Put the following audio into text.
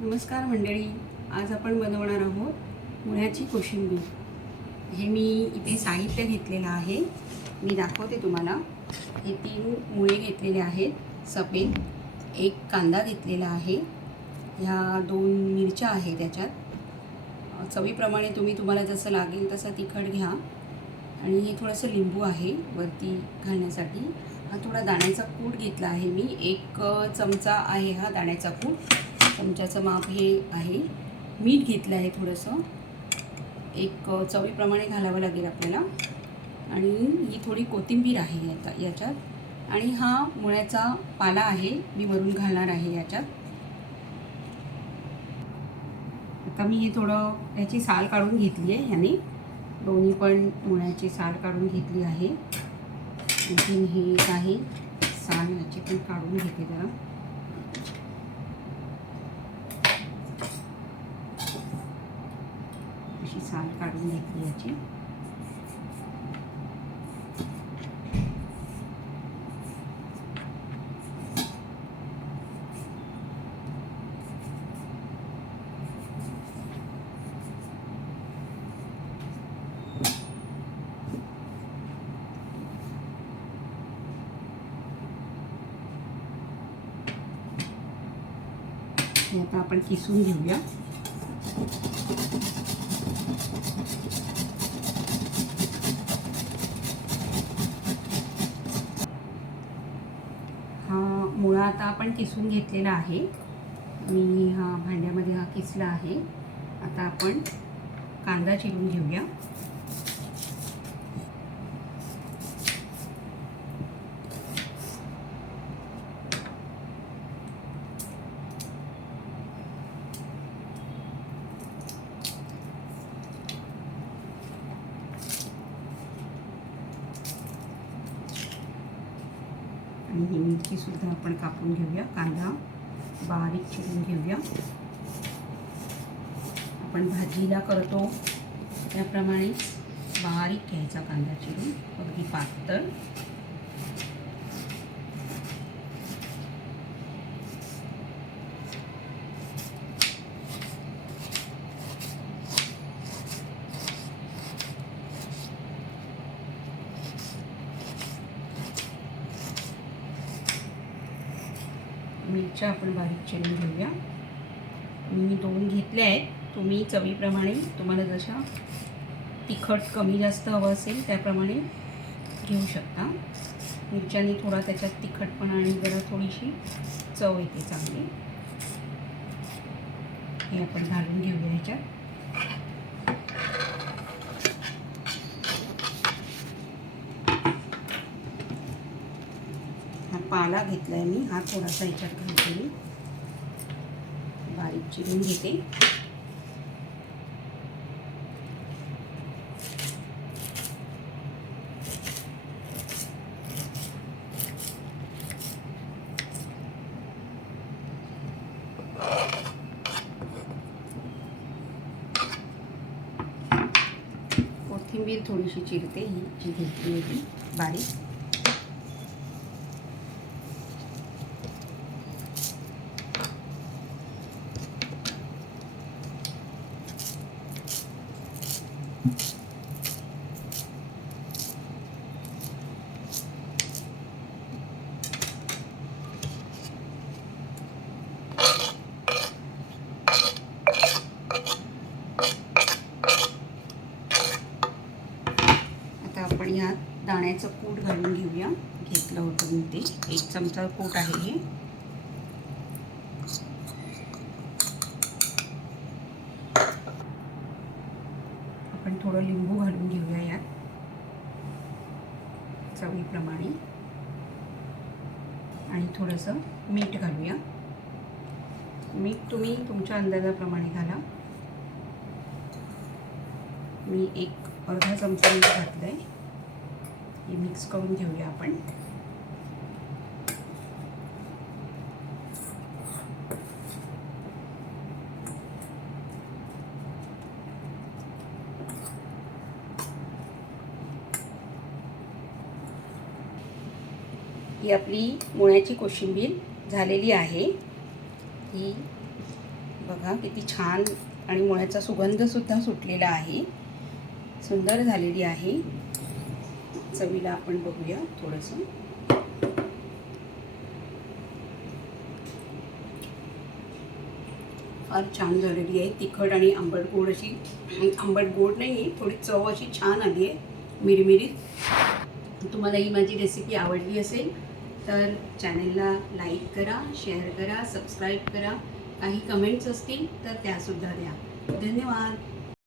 नमस्कार मंडळी आज आपण बनवणार आहोत मुळ्याची कोशिंबीर. हे मी इथे साहित्य घेतलेलं आहे. मी दाखवते तुम्हाला. हे तीन मुळे घेतलेले आहेत. सफेद एक कांदा घेतलेला आहे. ह्या दोन मिरच्या आहेत त्याच्यात. चवीप्रमाणे तुम्ही तुम्हाला जसं लागेल तसं तिखट घ्या. आणि हे थोडंसं लिंबू आहे वरती घालण्यासाठी. हा थोडा दाण्याचा कूट घेतला आहे मी. एक चमचा आहे हा दाण्याचा कूट. चमच्याचं माप हे आहे. मीठ घेतलं आहे थोडंसं. एक चवीप्रमाणे घालावं लागेल आपल्याला. आणि ही थोडी कोथिंबीर आहे याचा याच्यात. आणि हा मुळ्याचा पाला आहे मी वरून घालणार आहे याच्यात. आता मी हे थोडं याची साल काढून घेतली आहे ह्याने. दोन्ही पण मुळ्याची साल काढून घेतली आहे. आणखीन हे आहे. साल याची पण काढून घेते जरा. अशी साल काढून घेतली याची आता आपण किसून घेऊया मुळा आता आपण किसून घेतलेला आहे. मी हा भांड्यामध्ये हा किसला आहे. आता आपण कांदा चिरून घेऊया. आणि ही मिरचीसुद्धा आपण कापून घेऊया. कांदा बारीक चिरून घेऊया. आपण भाजीला करतो. त्याप्रमाणे बारीक घ्यायचा कांदा चिरून. अगदी पातळ. मिरच्या आपण बारीक चिरून घेऊया. मी दोन घेतल्या आहेत. तुम्ही चवीप्रमाणे तुम्हाला जशा तिखट कमी जास्त हवं असेल त्याप्रमाणे घेऊ शकता. मिरच्याने थोडा त्याच्यात तिखटपणा आणि जरा थोडीशी चव येते चांगली. हे आपण घालून घेऊया ह्याच्यात. पाला घेतला आहे मी. हा थोडासा याच्यात घालते मी. बारीक चिरून घेते. कोथिंबीर थोडीशी चिरते ही जी घेतली होती बारीक. आपण यात दाण्याचं कूट घालून घेऊया. घेतलं होतं मी ते. एक चमचा कूट आहे हे आपण थोडं लिंबू घालून घेऊया यात चवीप्रमाणे. आणि थोडंसं मीठ घालूया. मीठ तुम्ही तुमच्या अंदाजाप्रमाणे घाला. मी एक अर्धा चमचा मीठ घातलं आहे हे मिक्स करून घेऊया आपण. ही आपली मुळ्याची कोशिंबीर झालेली आहे. ही बघा किती छान आणि मुळ्याचा सुगंधसुद्धा सुटलेला आहे. सुंदर झालेली आहे. चवीला आपण बघूया थोडंसं. फार छान झालेली आहे. तिखट आणि आंबट गोड अशी आंबट गोड नाही आहे थोडी चव अशी छान आली आहे. मिरमिरीत. तुम्हाला ही माझी रेसिपी आवडली असेल तर चॅनेलला लाईक करा शेअर करा सबस्क्राईब करा. काही कमेंट्स असतील तर त्यासुद्धा द्या. धन्यवाद.